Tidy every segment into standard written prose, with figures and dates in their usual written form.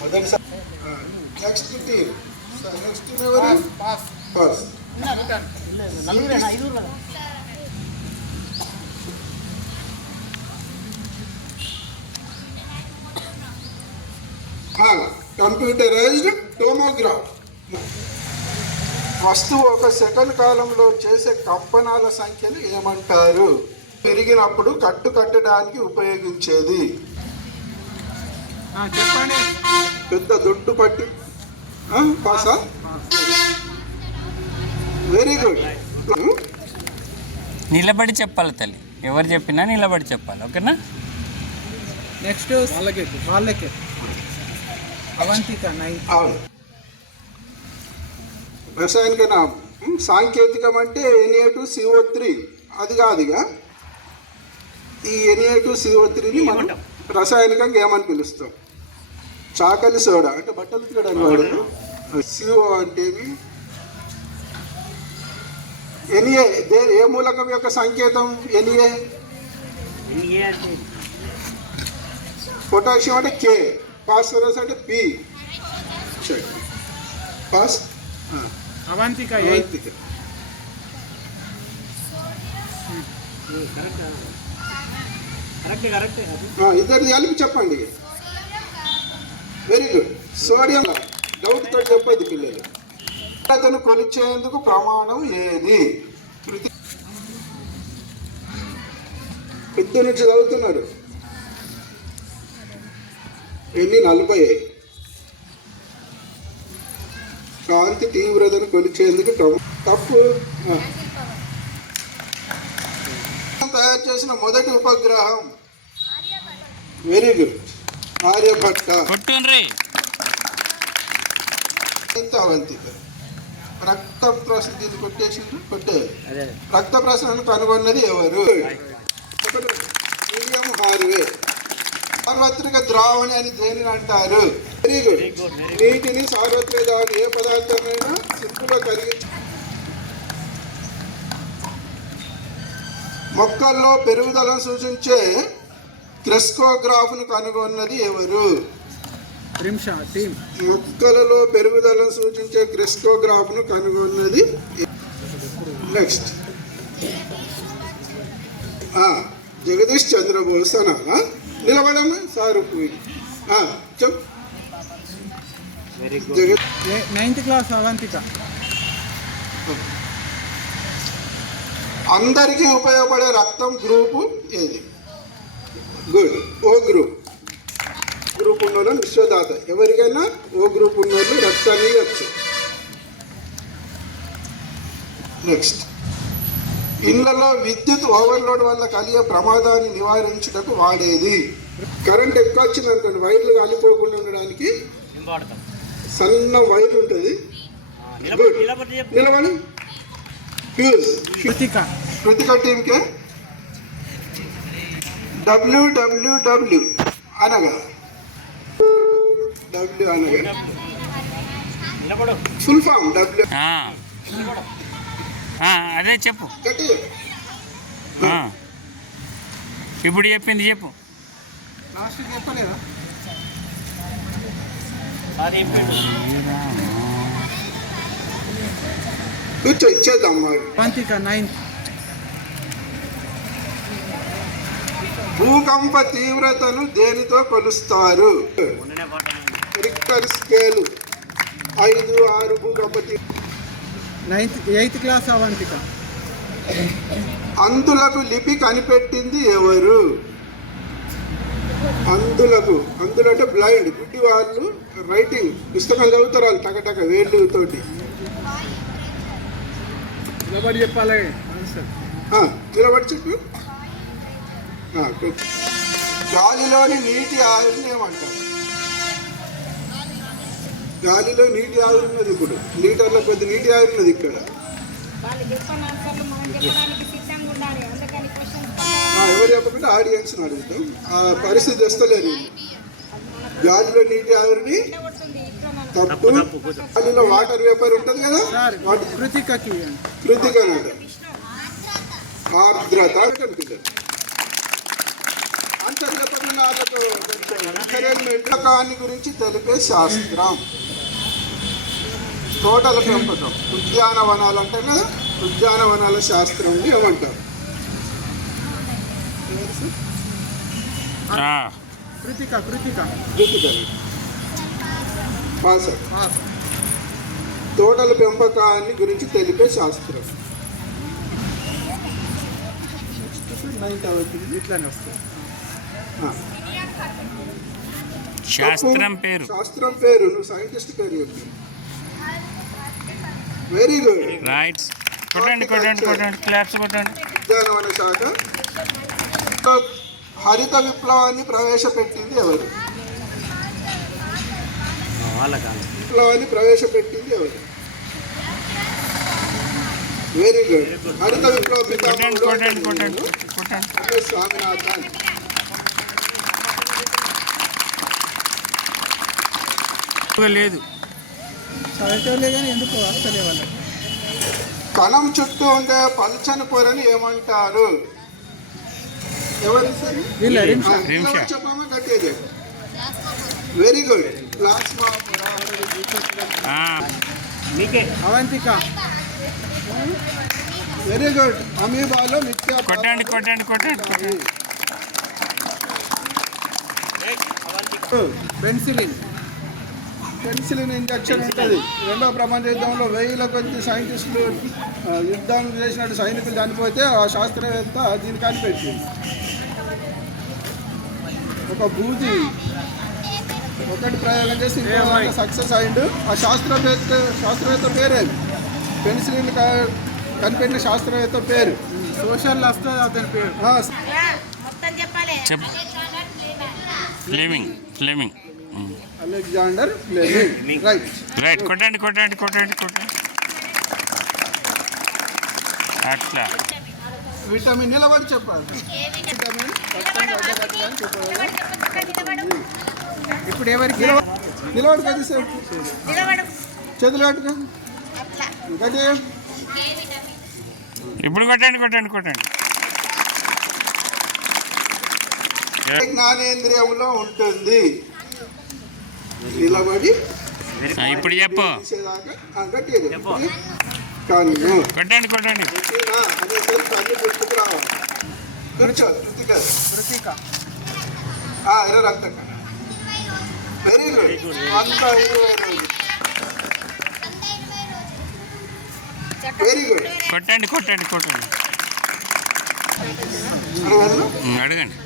మొదటిసారి. Next team ఎవరు? Pass. Computerised tomograph. వస్తువు ఒక సెకండ్ కాలంలో చేసే కంపనాల సంఖ్యను ఏమంటారు? పెరిగినప్పుడు కట్టడానికి ఉపయోగించేది. చెప్పండి. పెద్ద దొడ్డు పట్టి. పాసా? Very good. నిలబడి చెప్పాలి తల్లి, ఎవరు చెప్పినా నిలబడి చెప్పాలి. ఓకేనా? నెక్స్ట్ వాళ్ళకే అవంతిక. అవును. రసాయనిక సాంకేతికం అంటే Na2CO3 అది కాదుగా. ఈ Na2CO3ని మనం రసాయనికంగా ఏమని పిలుస్తాం? చాకలి సోడా అంటే బట్టలు తీయడానికి వాడదు. CO అంటే Na. ఏ మూలకం యొక్క సంకేతం Na? పొటాషియం అంటే K, ఫాస్ఫరస్ అంటే P. పాస్. అవంతిక. ఇద్దరు కలిపి చెప్పండి. Very good. సోడియం. డౌట్ తో చెప్పదు పిల్లలు. అతను కొలిచేందుకు ప్రమాణం ఏది? పెద్ద నుంచి చదువుతున్నారు. 40. కాంతి తీవ్రతను కొలిచేందుకు తప్పు. తయారు చేసిన మొదటి ఉపగ్రహం. Very good. ఆర్యభట్ట. అవంతిక. రక్త ప్రసరణ కొట్టేసిండ్రు. రక్త ప్రసరణను కనుగొన్నది ఎవరు? William Harvey. సార్వత్రిక ద్రావణి అని దేనిని అంటారు? Very good. నీటిని సార్వత్రిక ద్రావణి ఏ పదార్థమైనా సింపుల్గా కరిగించి. మొక్కల్లో పెరుగుదలను సూచించే క్రెస్కోగ్రాఫ్ను కనుగొన్నది ఎవరు? మొక్కలలో పెరుగుదలను సూచించే క్రెస్కోగ్రాఫ్ను కనుగొన్నది. నెక్స్ట్ జగదీష్ చంద్రబోస్ అనాలా? నిలబడమ్మా సారు. చెప్పు. 9th class Avantika. అందరికీ ఉపయోగపడే రక్తం గ్రూపు ఏది? గుడ్. ఓ గ్రూప్. గ్రూప్ ఉన్న విశ్వదాత. ఎవరికైనా ఓ గ్రూప్ ఉన్న వాళ్ళు రక్తాన్ని ఇవ్వచ్చు. నెక్స్ట్ ఇళ్లలో విద్యుత్ ఓవర్లోడ్ వల్ల కలిగే ప్రమాదాన్ని నివారించుటకు వాడేది? కరెంట్ ఎక్కువ వచ్చింది అనుకోండి, వైర్లు కాలిపోకుండా ఉండడానికి సన్న వైర్ ఉంటుంది. నిలబడి ఫ్యూజ్. కృతిక టీంకే WWW అనగా ఫుల్ ఫామ్ W. అదే చెప్పు. ఇప్పుడు చెప్పింది చెప్పు. లాస్ట్ చెప్పలేదా? కూర్చో ఇచ్చేద్దాం. అవంతిక 9th. భూకంప తీవ్రతను దేనితో కొలుస్తారు? Richter scale. 5, 6 భూకంప. 8th class Avantika. అందులకు లిపి కనిపెట్టింది ఎవరు? అందులకు అంటే బ్లైండ్, గుడ్డి వాళ్ళు రైటింగ్ పుస్తకం చదువుతారు వాళ్ళు టకటక వేళ్ళతోటి. నిలబడి చెప్పాలి. నిలబడి చెప్పు. గాలిలోని నీటి ఆవిరిని ఏమంటారు? గాలిలో నీటి ఆవిరి ఉన్నది. ఇప్పుడు లీటర్ల కొద్ది నీటి ఆవిరి ఉన్నది ఇక్కడ. ఎవరు చెప్పకుండా ఆడియన్స్ అడుగుతాం. ఆ పరిస్థితి వస్తలేదు. గాలిలో నీటి ఆవిరిని తప్పు. గాలిలో వాటర్ వేపర్ ఉంటుంది కదా, కృతిక ఆర్ద్రత కనిపించదు. ఆన్సర్ చెప్పకుండా వాళ్ళతో ఎంకరేజ్మెంట్. పెంపకాన్ని గురించి తెలిపే శాస్త్రం. తోటల పెంపకం, ఉద్యానవనాలు అంటారు కదా, ఉద్యానవనాల శాస్త్రం ఏమంటారు? కృతిక పాస్. తోటల పెంపకాన్ని గురించి తెలిపే శాస్త్రం. ఇట్లానే వస్తుంది. శాస్త్రం పేరు. శాస్త్రం పేరు. నువ్వు సైంటిస్ట్ పేరు చెప్పు. Very good. రైట్. కొట్టండి కొట్టండి కొట్టండి, క్లాప్స్ కొట్టండి. ఉద్యానవన శాఖ. హరిత విప్లవాన్ని ప్రవేశపెట్టింది ఎవరు? విప్లవాన్ని ప్రవేశపెట్టింది ఎవరు? Very good. హరిత విప్లవ కొట్టండి కొట్టండి కొట్టండి కొట్టండి. స్వామినాథన్. లేదు చదివేటోళ్ళే కానీ ఎందుకు వస్తలే వాళ్ళకి. కణం చుట్టూ ఉండే పల్చని పొరని ఏమంటారు? ఎవరు సార్? చెప్పమా కట్టేది. Very good. ప్లాస్మా పొర. అవంతిక. Very good. అమీబాలో మిథ్యా. కొట్టండి కొట్టండి కొట్టండి కొట్టండి. పెన్సిలిన్. పెన్సిలిన్ ఇంజక్షన్ ఉంటుంది. రెండవ ప్రపంచ యుద్ధంలో 1000 కొద్ది సైంటిస్టులు యుద్ధం చేసినట్టు సైనికులు చనిపోతే ఆ శాస్త్రవేత్త దీన్ని కనిపెట్టింది. ఒక బూది ఒకటి ప్రయోగం చేసి సక్సెస్ అయిండు. ఆ శాస్త్రవేత్త పేరేది? పెన్సిలిన్ కనిపెట్టిన శాస్త్రవేత్త పేరు. సోషల్ వస్తుంది అతని పేరు. Fleming. Fleming. Alexander Fleming. Right. Right. కొట్టండి కొట్టండి కొట్టండి కొట్టండి. అట్లా. విటమిన్ నిలబడి చెప్పాలి. విటమిన్ ఇప్పుడు ఎవరికి? నిలబడి కొద్దిసేపు చేతులు కట్టుకో. గట్టి. ఇప్పుడు కొట్టండి కొట్టండి కొట్టండి. జ్ఞానేంద్రియంలో ఉంటుంది. నిలబడి ఇప్పుడు చెప్పు. కన్ను. కొట్టండి కొట్టండి. అనేసరికి కన్ను గుర్తుకు రావాలి. కూర్చో. కృతిక. ఎర్ర రక్తం. Very good. 120 very good. కొట్టండి కొట్టండి కొట్టండి. అడగండి.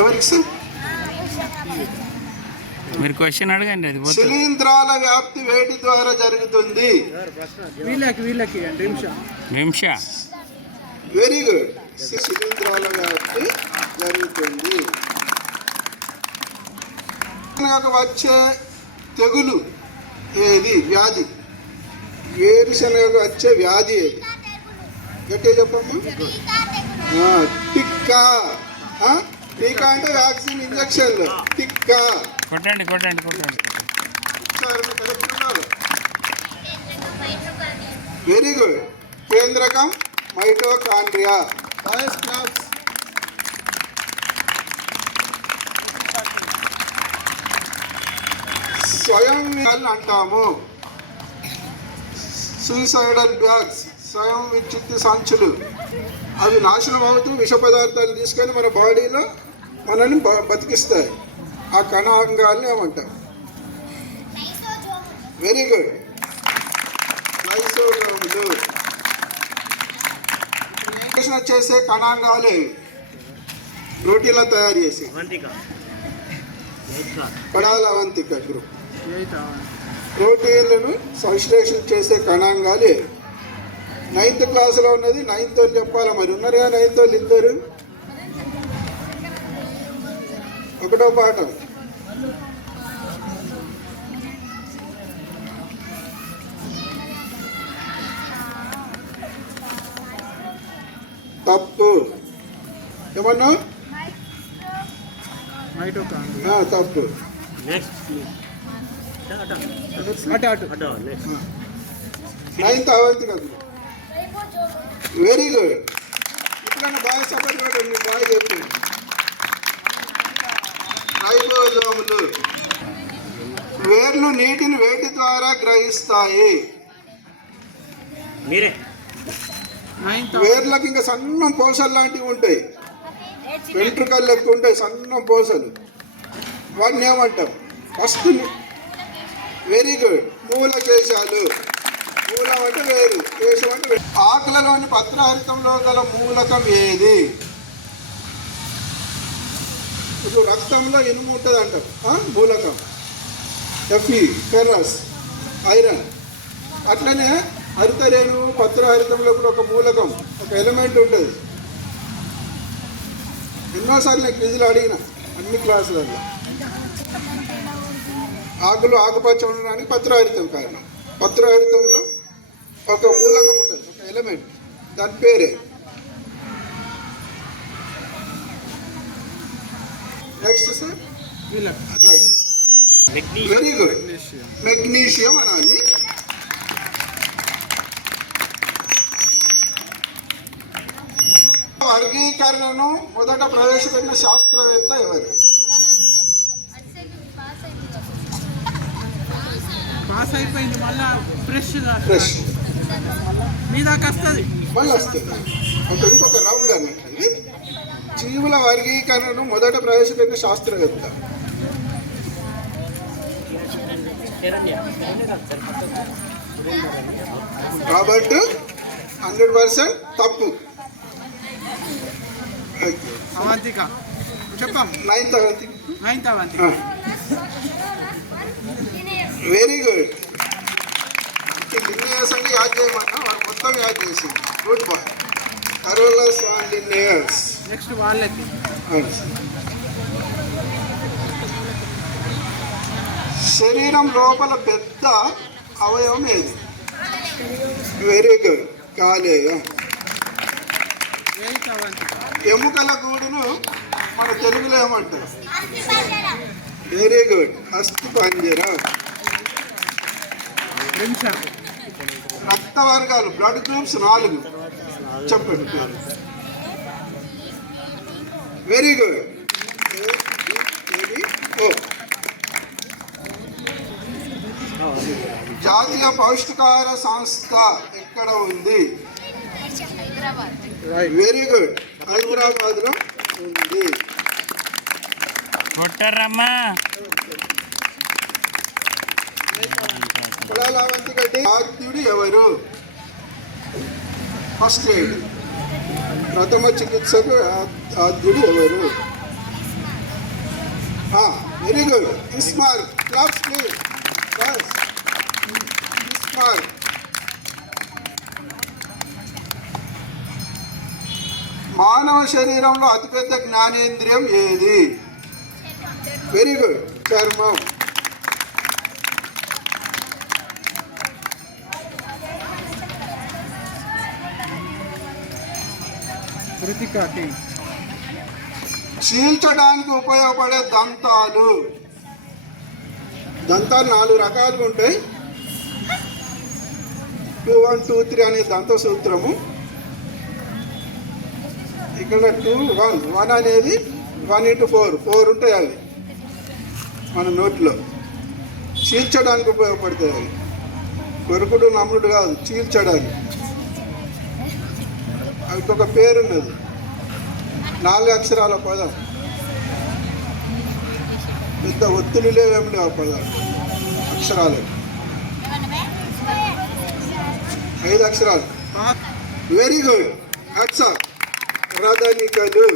ఎవరికి సార్? మీరు క్వశ్చన్ అడగండి. అది శిలీంధ్రాల వ్యాప్తి వేటి ద్వారా జరుగుతుంది? వీళ్ళకి నిమిష. Very good. శిలీంధ్రాల వ్యాప్తి జరుగుతుంది. వచ్చే తెగులు ఏది? వ్యాధి. వేరుశనగకు వచ్చే వ్యాధి ఏది? గట్టిగా చెప్పమ్మా. టిక్కా. టీకా అంటే వ్యాక్సిన్, ఇంజక్షన్లు. టిక్కా. కొట్టండి కొట్టండి కొట్టండి. Very good. కేంద్రకం మైటోకాండ్రియా. Voice class. స్వయం అంటాము. సూసైడల్ బ్యాగ్స్, స్వయం విచ్ఛిత్తి సంచులు. అవి నాశనం అవుతూ విష పదార్థాలు తీసుకొని మన బాడీలో మనల్ని బతికిస్తాయి. ఆ కణాంగాల్ని ఏమంటారు? Very good. లైసోజోములు. చేసే కణాంగాలే ప్రోటీన్ల తయారు చేసి పడాల అవంతిక గ్రూప్. ప్రోటీన్లను సంశ్లేషణ చేసే కణాంగాలే. 9th క్లాసులో ఉన్నది 9th వాళ్ళు చెప్పాలా? మరి ఉన్నారుగా 9th వాళ్ళు ఇద్దరు. ఒకటో పాఠం. తప్పు. ఏమన్నా? తప్పు. అటు 9th అవంతిక. Very good. ఇప్పుడు బాగా సపోర్ట్ పెట్టండి. బాగా చెప్పి రైబోజోములు. వేర్లు నీటిని వేటి ద్వారా గ్రహిస్తాయి? మీరే. వేర్లకు ఇంకా సన్నం పోసలు లాంటివి ఉంటాయి, వెంట్రుకలు లెక్క ఉంటాయి సన్నం పోసలు, వాటిని ఏమంటాం? ఫస్ట్ వెరీ గుడ్, మూల కేశాలు. మూలం అంటే వేరు, కేశం అంటే వేరు. ఆకులలోని పత్రహరితంలో గల మూలకం ఏది? ఇప్పుడు రక్తంలో ఇనుము ఉంటుంది అంటారు, మూలకం. F E, ferrous, iron. అట్లనే హరితరేణు పత్రహరితంలో కూడా ఒక మూలకం, ఒక ఎలిమెంట్ ఉంటుంది. ఎన్నోసార్లు నేను క్విజ్లు అడిగిన అన్ని క్లాసులలో. ఆకులు ఆకుపచ్చ ఉండడానికి పత్రహరితం కారణం. పత్రహరితంలో ఒక మూలకం ఉంటుంది, ఒక ఎలిమెంట్, దాని పేరే. Next sir, very good, magnesium అనాలి. వర్గీకరణను మొదట ప్రవేశపెట్టిన శాస్త్రవేత్త ఎవరు? పాస్ అయిపోయింది, మళ్ళా ఫ్రెష్ ఫ్రెష్ మీ దాకా వస్తుంది, మళ్ళీ వస్తుంది. ఇంకొక రౌండ్ అన్నట్టు. జీవుల వర్గీకరణను మొదట ప్రవేశపెట్టిన శాస్త్రవేత్త. కాబట్టి 100% తప్పు. అవంతిక చెప్పాం. Ninth Avantika. Very good. Linnaeus అంటే యాద్ చేయమన్నా, వాళ్ళు మొత్తం యాద్ చేసింది. Good boy. Carolus and Linnaeus. Next వాళ్ళకి శరీరం లోపల పెద్ద అవయవం ఏది? వెరీ గుడ్, కాలేయం. ఎముకల గూడును మన తెలుగులో ఏమంటారు? వెరీ గుడ్, అస్థి పంజరం. రక్త వర్గాలు, బ్లడ్ గ్రూప్స్ 4 చెప్పండి. Very good. జాతీయ పౌష్టికాహార సంస్థ ఎక్కడ ఉంది? వెరీ గుడ్, హైదరాబాద్ లో ఉంది. కొట్టరమ్మా. కులాలవంతిగడ్డి ఆద్యుడు ఎవరు? ఫస్ట్ ఎయిడ్, ప్రథమ చికిత్సకు ఆద్యుడు ఎవరు? Very good, Esmarch. Claps please. Esmarch. మానవ శరీరంలో అతిపెద్ద జ్ఞానేంద్రియం ఏది? వెరీ గుడ్, చర్మం. చీల్చడానికి ఉపయోగపడే దంతాలు. దంతాలు 4 రకాలుగా ఉంటాయి. 2 1 2 3 అనే దంత సూత్రము. ఇక్కడ 2 1 1 అనేది 1 into 4 ఉంటాయి. అవి మన నోట్లో చీల్చడానికి ఉపయోగపడతాయి. అవి కొరుకుడు నమ్ముడు కాదు, చీల్చడానికి. అవి ఒక పేరున్నది, 4 అక్షరాల పదం. పెద్ద ఒత్తులు లేవేమి లేవు పదాలు, అక్షరాలు 5 అక్షరాలు. Very good. రదనికలు.